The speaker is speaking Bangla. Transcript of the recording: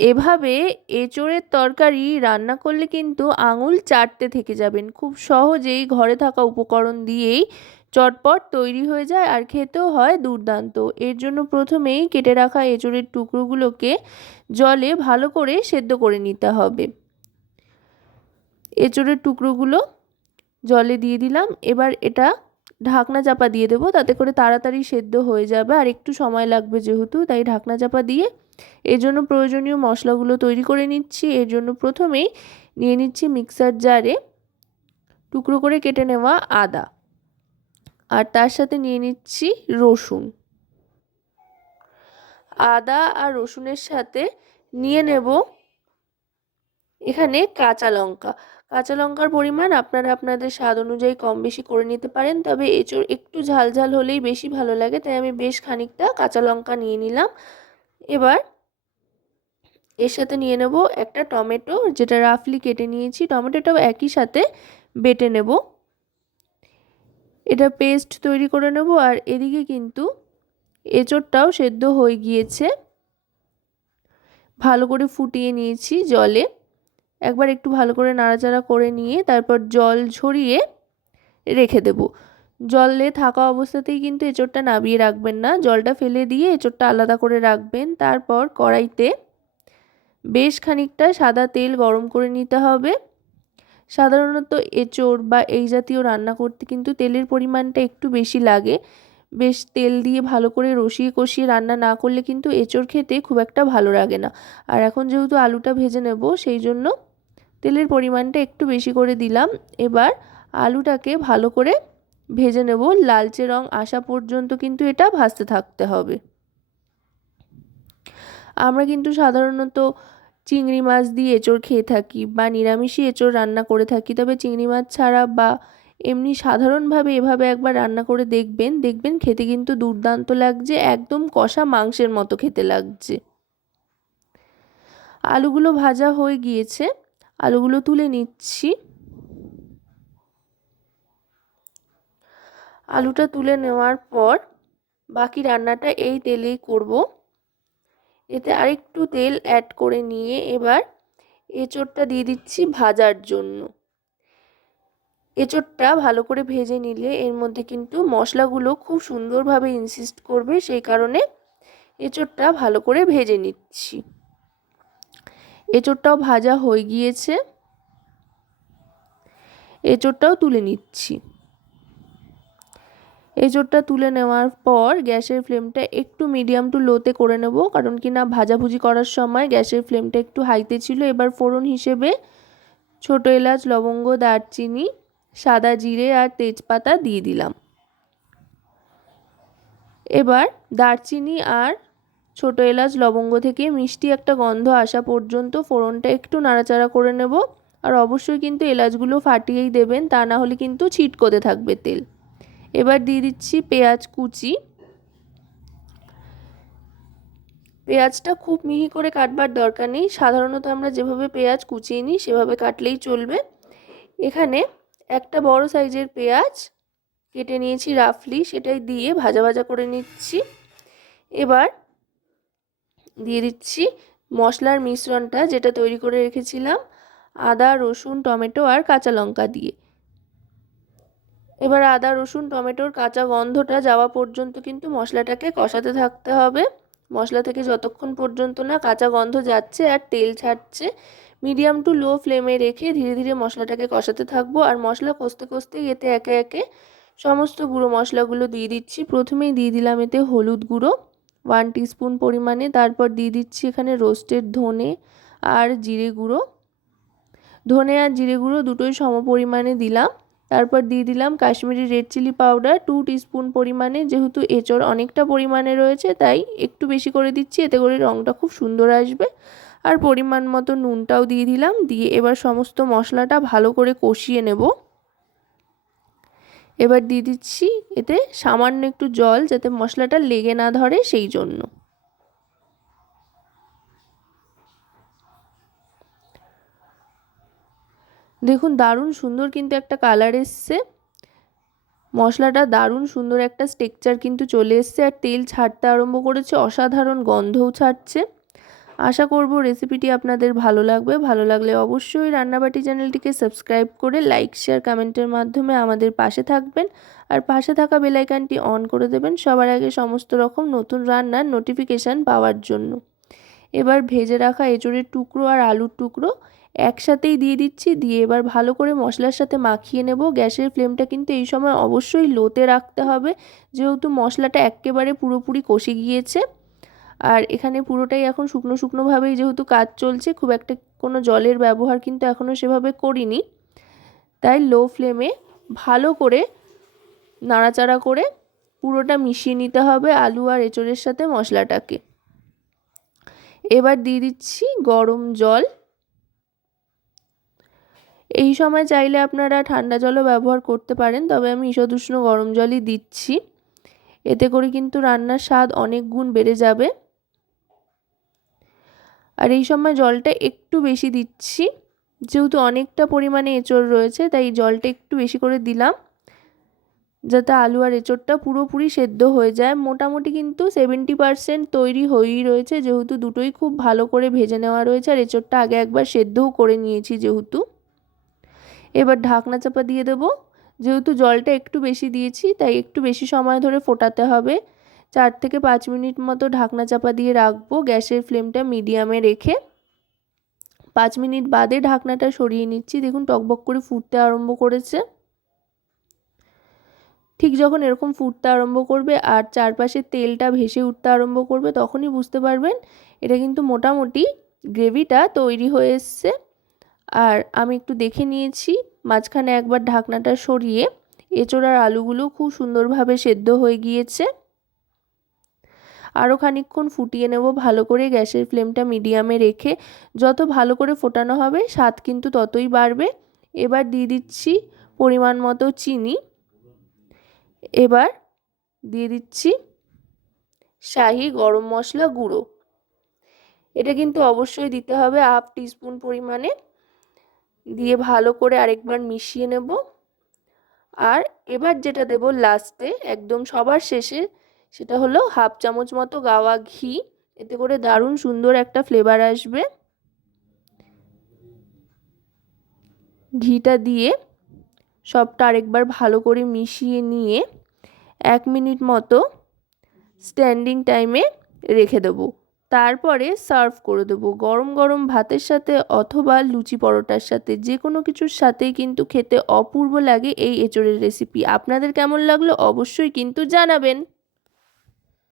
এভাবে এঁচোড়ের তরকারি রান্না করলে কিন্তু আঙুল চাটতে থেকে যাবেন। খুব সহজেই ঘরে থাকা উপকরণ দিয়েই চটপট তৈরি হয়ে যায় আর খেতেও হয় দুর্দান্ত। এর জন্য প্রথমেই কেটে রাখা এঁচোড়ের টুকরোগুলোকে জলে ভালো করে সেদ্ধ করে নিতে হবে। এঁচোড়ের টুকরোগুলো জলে দিয়ে দিলাম। এবার এটা ঢাকনা চাপা দিয়ে দেবো, তাতে করে তাড়াতাড়ি সেদ্ধ হয়ে যাবে। আর একটু সময় লাগবে যেহেতু, তাই ঢাকনা চাপা দিয়ে এর জন্য প্রয়োজনীয় মশলাগুলো তৈরি করে নিচ্ছি। এর জন্য প্রথমেই নিয়ে নিচ্ছি মিক্সার জারে টুকরো করে কেটে নেওয়া আদা। আর তার সাথে নিয়ে নিচ্ছি রসুন। আদা আর রসুনের সাথে নিয়ে নেব এখানে কাঁচা লঙ্কা। কাঁচা লঙ্কার পরিমাণ আপনারা আপনাদের স্বাদ অনুযায়ী কম বেশি করে নিতে পারেন। তবে এঁচোড় একটু ঝাল ঝাল হলেই বেশি ভালো লাগে, তাই আমি বেশ খানিকটা কাঁচা লঙ্কা নিয়ে নিলাম। এবার এর সাথে নিয়ে নেব একটা টমেটো, যেটা রাফলি কেটে নিয়েছি। টমেটোটাও একই সাথে বেটে নেব। এটা পেস্ট তৈরি করে নেব আর এদিকে কিন্তু এঁচোড়টাও সেদ্ধ হয়ে গিয়েছে। ভালো করে ফুটিয়ে নিয়েছি জলে। একবার একটু ভালো করে নাড়াচাড়া করে নিয়ে তারপর জল ঝরিয়ে রেখে দেব। জলে থাকা অবস্থাতেই কিন্তু এঁচোড়টা নামিয়ে রাখবেন না। জলটা ফেলে দিয়ে এঁচোড়টা আলাদা করে রাখবেন। তারপর কড়াইতে বেশ খানিকটা সাদা তেল গরম করে নিতে হবে। সাধারণত এঁচোড় বা এই জাতীয় রান্না করতে কিন্তু তেলের পরিমাণটা একটু বেশি লাগে। বেশ তেল দিয়ে ভালো করে রসিয়ে কষিয়ে রান্না না করলে কিন্তু এঁচোড় খেতে খুব একটা ভালো লাগে না। আর এখন যেহেতু আলুটা ভেজে নেব, সেই জন্য তেলের পরিমাণটা একটু বেশি করে দিলাম। এবার আলুটাকে ভালো করে ভেজে নেব। লালচে রং আসা পর্যন্ত কিন্তু এটা ভাজতে থাকতে হবে। আমরা কিন্তু সাধারণত চিংড়ি মাছ দিয়ে এঁচোড় খেয়ে থাকি বা নিরামিষই এঁচোড় রান্না করে থাকি। তবে চিংড়ি মাছ ছাড়া বা এমনি সাধারণভাবে এভাবে একবার রান্না করে দেখবেন দেখবেন খেতে কিন্তু দুর্দান্ত লাগছে, একদম কষা মাংসের মতো খেতে লাগছে। আলুগুলো ভাজা হয়ে গিয়েছে। আলুগুলো তুলে নিচ্ছি। আলুটা তুলে নেওয়ার পর বাকি রান্নাটা এই তেলেই করব। এতে আরেকটু তেল অ্যাড করে নিয়ে এবার এঁচোড়টা দিয়ে দিচ্ছি ভাজার জন্য। এঁচোড়টা ভালো করে ভেজে নিলে এর মধ্যে কিন্তু মশলাগুলো খুব সুন্দরভাবে ইনসিস্ট করবে, সেই কারণে এঁচোড়টা ভালো করে ভেজে নিচ্ছি। এঁচোড়টাও ভাজা হয়ে গিয়েছে। এঁচোড়টাও তুলে নিচ্ছি। এঁচোড়টা তুলে নেওয়ার পর গ্যাসের ফ্লেমটা একটু মিডিয়াম টু লোতে করে নেব, কারণ কি না ভাজাভুজি করার সময় গ্যাসের ফ্লেমটা একটু হাইতে ছিল। এবার ফোড়ন হিসেবে ছোটো এলাচ, লবঙ্গ, দারচিনি, সাদা জিরে আর তেজপাতা দিয়ে দিলাম। এবার দারচিনি আর ছোটো এলাচ, লবঙ্গ থেকে মিষ্টি একটা গন্ধ আসা পর্যন্ত ফোড়নটা একটু নাড়াচাড়া করে নেব। আর অবশ্যই কিন্তু এলাচগুলো ফাটিয়েই দেবেন, তা না হলে কিন্তু ছিটকোতে থাকবে তেল। এবার দিয়ে দিচ্ছি পেঁয়াজ কুচি। পেঁয়াজটা খুব মিহি করে কাটবার দরকার নেই। সাধারণত আমরা যেভাবে পেঁয়াজ কুচিয়ে নিই, সেভাবে কাটলেই চলবে। এখানে একটা বড় সাইজের পেঁয়াজ কেটে নিয়েছি রাফলি, সেটাই দিয়ে ভাজা ভাজা করে নিচ্ছি। এবার দিয়ে দিচ্ছি। মশলার মিশ্রণটা যেটা তৈরি করে রেখেছিলাম, আদা, রসুন, টমেটো আর কাঁচা লঙ্কা দিয়ে। এবার আদা, রসুন, টমেটোর কাঁচা গন্ধটা যাওয়া পর্যন্ত কিন্তু মশলাটাকে কষাতে থাকতে হবে। মশলা থেকে যতক্ষণ পর্যন্ত না কাঁচা গন্ধ যাচ্ছে আর তেল ছাড়ছে, মিডিয়াম টু লো ফ্লেমে রেখে ধীরে ধীরে মশলাটাকে কষাতে থাকব। আর মশলা কষতে কষতে এতে একে একে সমস্ত গুঁড়ো মশলাগুলো দিয়ে দিচ্ছি। প্রথমেই দিয়ে দিলাম এতে হলুদ গুঁড়ো। ওয়ান টিস্পুন পরিমাণে, তারপর দিয়ে দিচ্ছি এখানে রোস্টেড ধনে আর জিরে গুঁড়ো। ধনে আর জিরে গুঁড়ো দুটোই সম পরিমাণে দিলাম। তারপর দিয়ে দিলাম Kashmiri red chilli powder two teaspoon পরিমাণে, যেহেতু এঁচড় অনেকটা পরিমাণে রয়েছে, তাই একটু বেশি করে দিচ্ছি, এতে করে রঙটা খুব সুন্দর আসবে। আর পরিমাণ মতো নুনটাও দিয়ে দিলাম, দিয়ে এবার সমস্ত মশলাটা ভালো করে কষিয়ে নেব। এবার দিয়ে দিচ্ছি এতে সামান্য একটু জল যাতে মশলাটা লেগে না ধরে সেই জন্য। দেখুন দারুণ সুন্দর কিন্তু একটা কালার এসছে। মশলাটা দারুণ সুন্দর একটা স্টেকচার কিন্তু চলে এসছে আর তেল ছাড়তে আরম্ভ করেছে, অসাধারণ গন্ধও ছাড়ছে। আশা করব রেসিপিটি আপনাদের ভালো লাগবে। ভালো লাগলে অবশ্যই রান্নাবাটি চ্যানেলটিকে সাবস্ক্রাইব করে লাইক শেয়ার কমেন্টের মাধ্যমে আমাদের পাশে থাকবেন। আর পাশে থাকা বেলাইকানটি অন করে দেবেন সবার আগে সমস্ত রকম নতুন রান্নার নোটিফিকেশান পাওয়ার জন্য। এবার ভেজে রাখা এঁচড়ের টুকরো আর আলুর টুকরো একসাথেই দিয়ে দিচ্ছি। দিয়ে এবার ভালো করে মশলার সাথে মাখিয়ে নেব। গ্যাসের ফ্লেমটা কিন্তু এই সময় অবশ্যই লোতে রাখতে হবে। যেহেতু মশলাটা একেবারে পুরোপুরি কষে গিয়েছে। আর এখানে পুরোটাই এখন শুকনো শুকনোভাবেই যেহেতু কাজ চলছে, খুব একটা কোনো জলের ব্যবহার কিন্তু এখনও সেভাবে করিনি। তাই লো ফ্লেমে ভালো করে নাড়াচাড়া করে পুরোটা মিশিয়ে নিতে হবে আলু আর এঁচড়ের সাথে মশলাটাকে। এবার দিয়ে দিচ্ছি গরম জল। এই সময় চাইলে আপনারা ঠান্ডা জলও ব্যবহার করতে পারেন, তবে আমি ঈষদুষ্ণ গরম জলই দিচ্ছি। এতে করে কিন্তু রান্নার স্বাদ অনেক গুণ বেড়ে যাবে। আর এই সময় জলটা একটু বেশি দিচ্ছি। যেহেতু অনেকটা পরিমাণে এঁচড় রয়েছে, তাই জলটা একটু বেশি করে দিলাম। যাতে আলু আর এঁচড়টা পুরোপুরি সেদ্ধ হয়ে যায়। মোটামুটি কিন্তু সেভেন্টি পারসেন্ট তৈরি হয়েই রয়েছে, যেহেতু দুটোই খুব ভালো করে ভেজে নেওয়া রয়েছে। আর এঁচড়টা আগে একবার সেদ্ধও করে নিয়েছি যেহেতু। এবার ঢাকনা চাপা দিয়ে দেবো। যেহেতু জলটা একটু বেশি দিয়েছি, তাই একটু বেশি সময় ধরে ফোটাতে হবে। চার থেকে পাঁচ মিনিট মতো ঢাকনা চাপা দিয়ে রাখব। গ্যাসের ফ্লেমটা মিডিয়ামে রেখে পাঁচ মিনিট বাদে ঢাকনাটা সরিয়ে নিচ্ছি। দেখুন, টকবক করে ফুটতে আরম্ভ করেছে। ঠিক যখন এরকম ফুটতে আরম্ভ করবে আর চারপাশে তেলটা ভেসে উঠতে আরম্ভ করবে, তখনই বুঝতে পারবেন এটা কিন্তু মোটামুটি গ্রেভিটা তৈরি হয়ে এসছে। আর আমি একটু দেখে নিয়েছি, মাঝখানে একবার ঢাকনাটা সরিয়ে এঁচোড়ার আলুগুলো খুব সুন্দরভাবে সেদ্ধ হয়ে গিয়েছে। আরও খানিকক্ষণ ফুটিয়ে নেব, ভালো করে গ্যাসের ফ্লেমটা মিডিয়ামে রেখে। যত ভালো করে ফোটানো হবে, স্বাদ কিন্তু ততই বাড়বে। এবার দিয়ে দিচ্ছি পরিমাণ মতো চিনি। এবার দিয়ে দিচ্ছি শাহি গরম মশলা গুঁড়ো। এটা কিন্তু অবশ্যই দিতে হবে হাফ টিস্পুন পরিমাণে। দিয়ে ভালো করে আরেকবার মিশিয়ে নেব। আর এবার যেটা দেব লাস্টে, একদম সবার শেষে সেটা হলো হাফ চামচ মতো গাওয়া ঘি, এতে করে দারুণ সুন্দর একটা ফ্লেভার আসবে। ঘিটা দিয়ে সবটা আরেকবার ভালো করে মিশিয়ে নিয়ে এক মিনিট মতো স্ট্যান্ডিং টাইমে রেখে দেবো। তারপরে সার্ভ করে দেবো। গরম গরম ভাতের সাথে অথবা লুচি পরোটার সাথে যে কোনো কিছুর সাথেই কিন্তু খেতে অপূর্ব লাগে এই এঁচড়ের রেসিপি আপনাদের কেমন লাগল অবশ্যই কিন্তু জানাবেন।